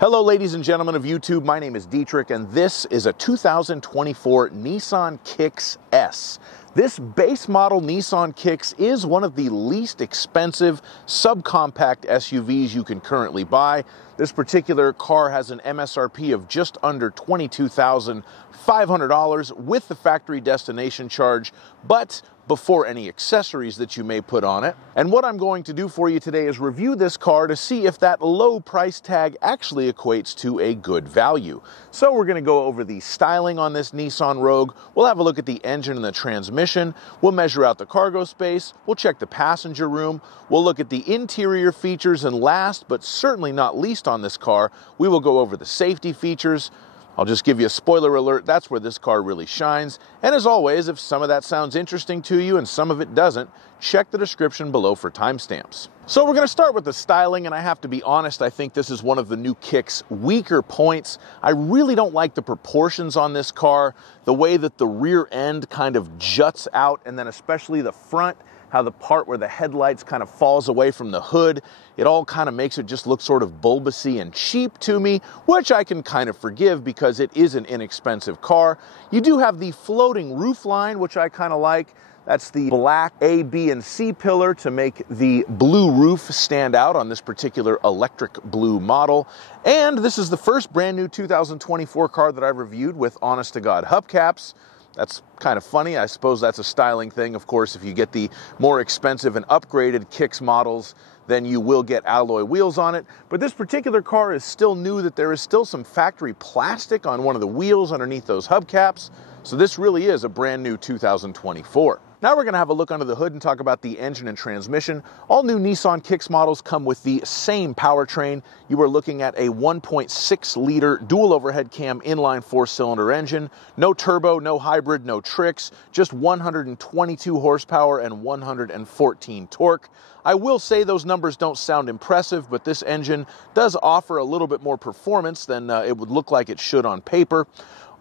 Hello ladies and gentlemen of YouTube, my name is Dietrich and this is a 2024 Nissan Kicks S. This base model Nissan Kicks is one of the least expensive subcompact SUVs you can currently buy. This particular car has an MSRP of just under $22,500 with the factory destination charge, but before any accessories that you may put on it. And what I'm going to do for you today is review this car to see if that low price tag actually equates to a good value. So we're going to go over the styling on this Nissan Rogue. We'll have a look at the engine and the transmission. We'll measure out the cargo space. We'll check the passenger room. We'll look at the interior features. And last, but certainly not least on this car, we will go over the safety features. I'll just give you a spoiler alert, that's where this car really shines. And as always, if some of that sounds interesting to you and some of it doesn't, check the description below for timestamps. So we're going to start with the styling, and I have to be honest, I think this is one of the new Kicks' weaker points. I really don't like the proportions on this car, the way that the rear end kind of juts out, and then especially the front, how the part where the headlights kind of falls away from the hood, it all kind of makes it just look sort of bulbousy and cheap to me, which I can kind of forgive because it is an inexpensive car. You do have the floating roof line, which I kind of like. That's the black A, B, and C pillar to make the blue roof stand out on this particular electric blue model. And this is the first brand new 2024 car that I've reviewed with honest-to-God hubcaps. That's kind of funny. I suppose that's a styling thing. Of course, if you get the more expensive and upgraded Kicks models, then you will get alloy wheels on it. But this particular car is still new, that there is still some factory plastic on one of the wheels underneath those hubcaps. So this really is a brand new 2024. Now we're going to have a look under the hood and talk about the engine and transmission. All new Nissan Kicks models come with the same powertrain. You are looking at a 1.6-liter dual overhead cam inline 4-cylinder engine. No turbo, no hybrid, no tricks, just 122 horsepower and 114 torque. I will say those numbers don't sound impressive, but this engine does offer a little bit more performance than it would look like it should on paper.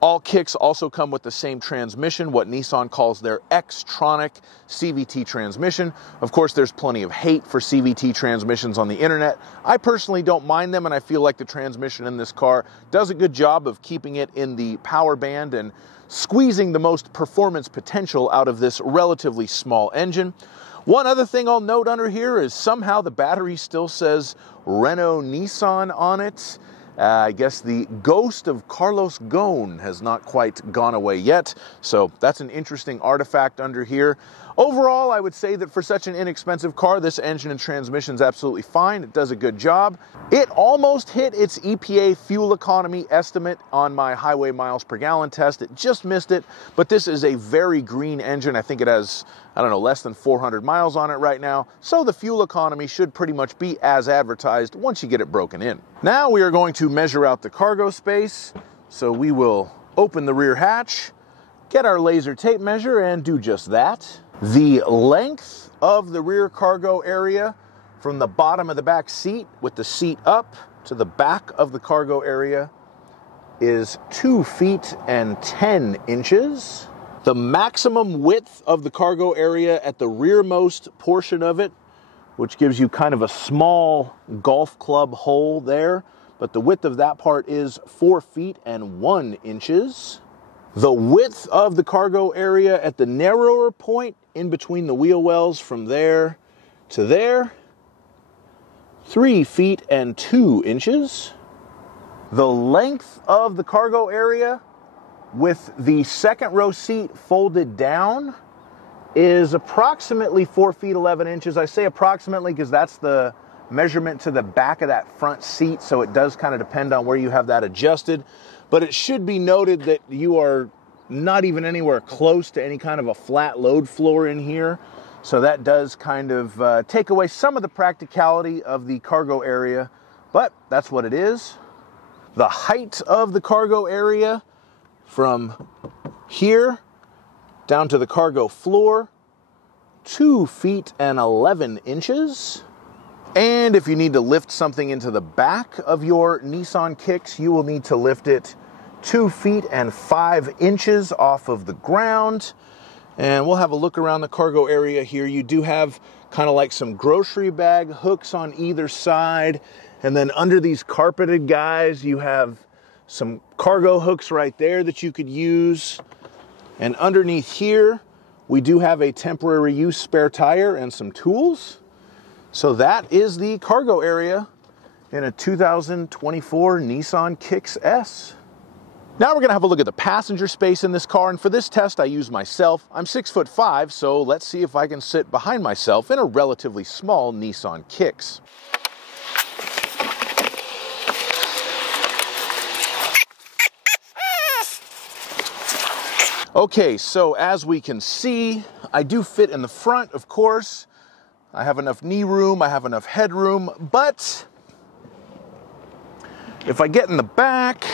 All Kicks also come with the same transmission, what Nissan calls their X-Tronic CVT transmission. Of course, there's plenty of hate for CVT transmissions on the internet. I personally don't mind them, and I feel like the transmission in this car does a good job of keeping it in the power band and squeezing the most performance potential out of this relatively small engine. One other thing I'll note under here is somehow the battery still says Renault Nissan on it. I guess the ghost of Carlos Ghosn has not quite gone away yet, so that's an interesting artifact under here. Overall, I would say that for such an inexpensive car, this engine and transmission is absolutely fine. It does a good job. It almost hit its EPA fuel economy estimate on my highway miles per gallon test. It just missed it, but this is a very green engine. I think it has, I don't know, less than 400 miles on it right now, so the fuel economy should pretty much be as advertised once you get it broken in. Now we are going to measure out the cargo space, so we will open the rear hatch, get our laser tape measure, and do just that. The length of the rear cargo area from the bottom of the back seat with the seat up to the back of the cargo area is 2 feet and 10 inches. The maximum width of the cargo area at the rearmost portion of it, which gives you kind of a small golf club hole there, but the width of that part is 4 feet and 1 inches. The width of the cargo area at the narrower point in between the wheel wells from there to there, 3 feet and 2 inches. The length of the cargo area with the second row seat folded down is approximately 4 feet 11 inches. I say approximately because that's the measurement to the back of that front seat, so it does kind of depend on where you have that adjusted. But it should be noted that you are not even anywhere close to any kind of a flat load floor in here. So that does kind of take away some of the practicality of the cargo area, but that's what it is. The height of the cargo area from here down to the cargo floor, 2 feet and 11 inches. And if you need to lift something into the back of your Nissan Kicks, you will need to lift it 2 feet and 5 inches off of the ground. And we'll have a look around the cargo area here. You do have kind of like some grocery bag hooks on either side. And then under these carpeted guys, you have some cargo hooks right there that you could use. And underneath here, we do have a temporary use spare tire and some tools. So that is the cargo area in a 2024 Nissan Kicks S. Now we're gonna have a look at the passenger space in this car, and for this test I use myself. I'm 6'5", so let's see if I can sit behind myself in a relatively small Nissan Kicks. Okay, so as we can see, I do fit in the front, of course. I have enough knee room, I have enough headroom, but if I get in the back,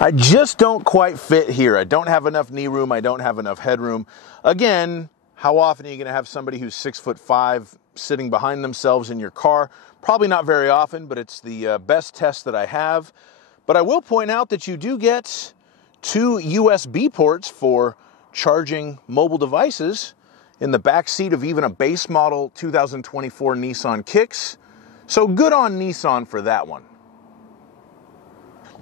I just don't quite fit here. I don't have enough knee room, I don't have enough headroom. Again, how often are you gonna have somebody who's 6'5" sitting behind themselves in your car? Probably not very often, but it's the best test that I have. But I will point out that you do get 2 USB ports for charging mobile devices in the back seat of even a base model 2024 Nissan Kicks. So good on Nissan for that one.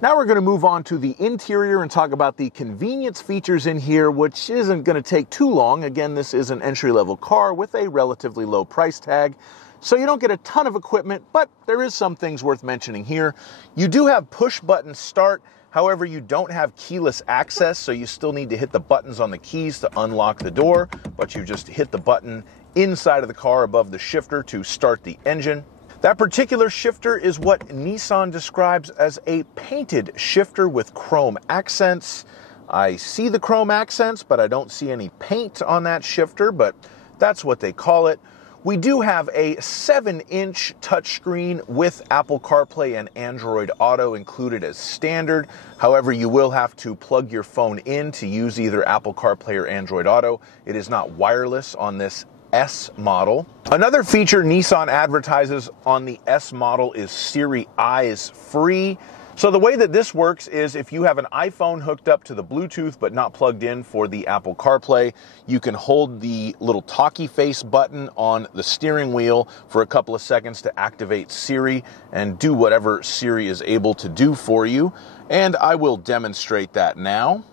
Now we're going to move on to the interior and talk about the convenience features in here, which isn't going to take too long. Again, this is an entry-level car with a relatively low price tag, so you don't get a ton of equipment, but there is some things worth mentioning here. You do have push-button start. However, you don't have keyless access, so you still need to hit the buttons on the keys to unlock the door, but you just hit the button inside of the car above the shifter to start the engine. That particular shifter is what Nissan describes as a painted shifter with chrome accents. I see the chrome accents, but I don't see any paint on that shifter, but that's what they call it. We do have a 7-inch touchscreen with Apple CarPlay and Android Auto included as standard. However, you will have to plug your phone in to use either Apple CarPlay or Android Auto. It is not wireless on this S model. Another feature Nissan advertises on the S model is Siri Eyes Free. So the way that this works is if you have an iPhone hooked up to the Bluetooth but not plugged in for the Apple CarPlay, you can hold the little talkie face button on the steering wheel for a couple of seconds to activate Siri and do whatever Siri is able to do for you. And I will demonstrate that now.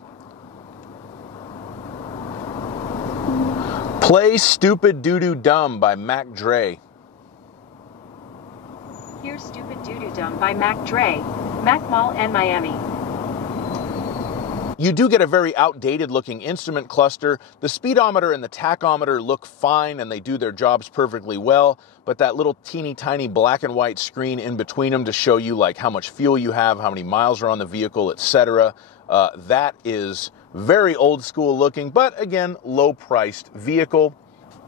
Play Stupid Doo-Doo Dumb by Mac Dre. Here's Stupid Doo-Doo Dumb by Mac Dre, Mac Mall and Miami. You do get a very outdated looking instrument cluster. The speedometer and the tachometer look fine and they do their jobs perfectly well, but that little teeny tiny black and white screen in between them to show you like how much fuel you have, how many miles are on the vehicle, etc. That is very old school looking, but again, low priced vehicle.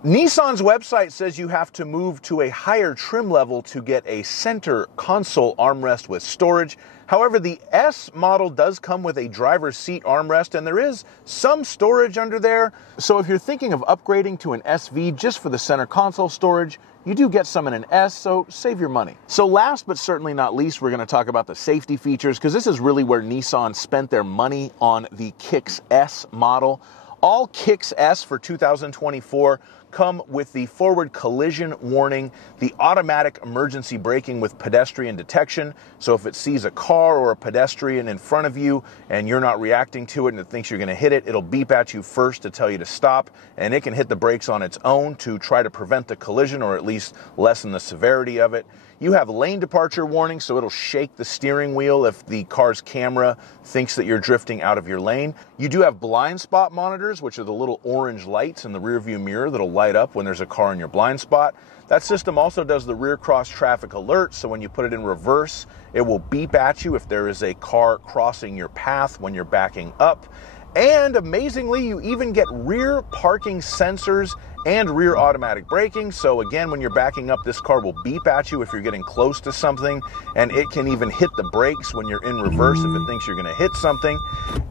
Nissan's website says you have to move to a higher trim level to get a center console armrest with storage. However, the S model does come with a driver's seat armrest, and there is some storage under there. So if you're thinking of upgrading to an SV just for the center console storage, you do get some in an S, so save your money. So last but certainly not least, we're going to talk about the safety features, because this is really where Nissan spent their money on the Kicks S model. All Kicks S for 2024 come with the forward collision warning, the automatic emergency braking with pedestrian detection. So if it sees a car or a pedestrian in front of you and you're not reacting to it and it thinks you're going to hit it, it'll beep at you first to tell you to stop, and it can hit the brakes on its own to try to prevent the collision or at least lessen the severity of it. You have lane departure warning, so it'll shake the steering wheel if the car's camera thinks that you're drifting out of your lane. You do have blind spot monitors, which are the little orange lights in the rearview mirror that'll light up when there's a car in your blind spot. That system also does the rear cross traffic alert, so when you put it in reverse, it will beep at you if there is a car crossing your path when you're backing up. And amazingly, you even get rear parking sensors and rear automatic braking. So again, when you're backing up, this car will beep at you if you're getting close to something, and it can even hit the brakes when you're in reverse if it thinks you're going to hit something.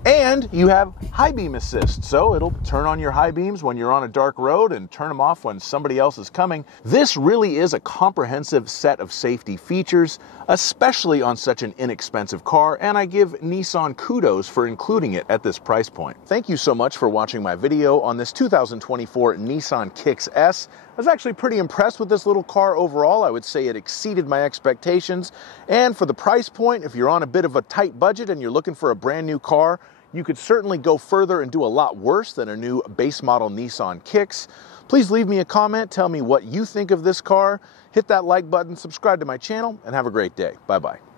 And you have high beam assist, so it'll turn on your high beams when you're on a dark road and turn them off when somebody else is coming. This really is a comprehensive set of safety features, especially on such an inexpensive car, and I give Nissan kudos for including it at this price point. Thank you so much for watching my video on this 2024 Nissan Nissan Kicks S. I was actually pretty impressed with this little car overall. I would say it exceeded my expectations. And for the price point, if you're on a bit of a tight budget and you're looking for a brand new car, you could certainly go further and do a lot worse than a new base model Nissan Kicks. Please leave me a comment, tell me what you think of this car, hit that like button, subscribe to my channel, and have a great day. Bye-bye.